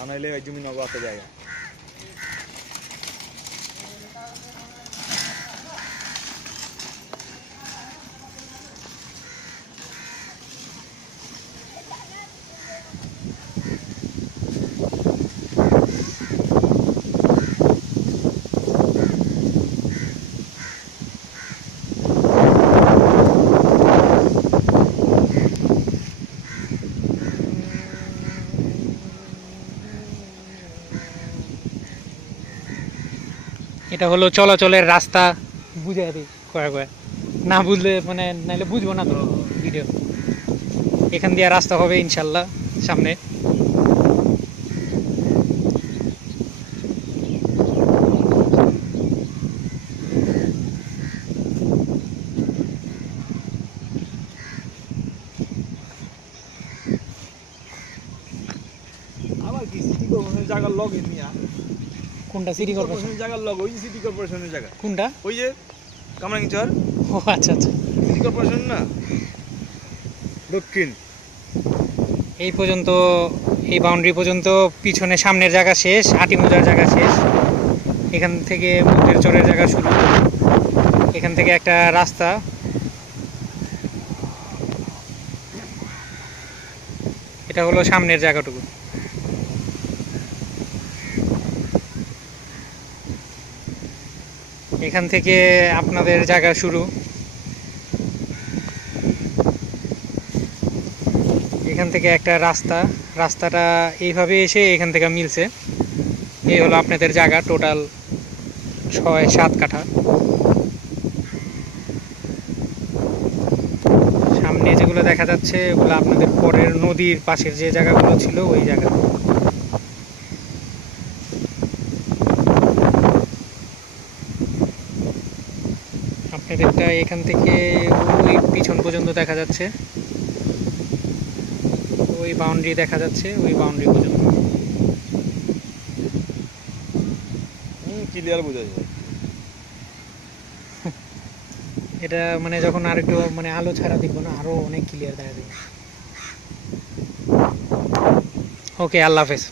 তা নাহলে ওই জমি নগদ আছে জায়গা। এটা হলো চলাচলের রাস্তা, বুঝাই দিই কয়া কয়া, না বুঝলে মানে নাইলে বুঝবো না তো ভিডিও। এখান দিয়ে রাস্তা হবে ইনশাল্লাহ সামনে। আবার কি সিটি কর্পোরেশনের জায়গার লগ নিয়া? কোনটা সিটি কর্পোরেশন জায়গার লগ? ওই সিটি কর্পোরেশনের জায়গা। কোনটা? ওই যে কামরাঙ্গীরচর ও আচ্ছা আচ্ছা, সিটি কর্পোরেশন না, দক্ষিণ। এই পর্যন্ত, এই বাউন্ডারি পর্যন্ত পিছনে সামনের জায়গা শেষ, আটিমোজার জায়গা শেষ। এখান থেকে মুদের চরের জায়গা শুরু। এখান থেকে একটা রাস্তা, এটা হলো সামনের জায়গাটুকু। এখান থেকে আপনাদের জায়গা শুরু। এখান থেকে একটা রাস্তা, রাস্তাটা এইভাবে এসে এখান থেকে মিলছে। এই হলো আপনাদের জায়গা, টোটাল 6-7 কাঠা। সামনে যেগুলো দেখা যাচ্ছে ওগুলো আপনাদের পরের নদীর পাশের যে জায়গাগুলো ছিল ওই জায়গা। আপনাদেরটা এখান থেকে ওই পিছন পর্যন্ত দেখা যাচ্ছে, ওই বাউন্ডারি দেখা যাচ্ছে, ওই বাউন্ডারি পর্যন্ত। ক্লিয়ার বোঝা যায়। এটা মানে যখন আরেকটু মানে আলো ছাড়া দেখবো না, আরো অনেক ক্লিয়ার দেখা যাবে। ওকে, আল্লাহ হাফেজ।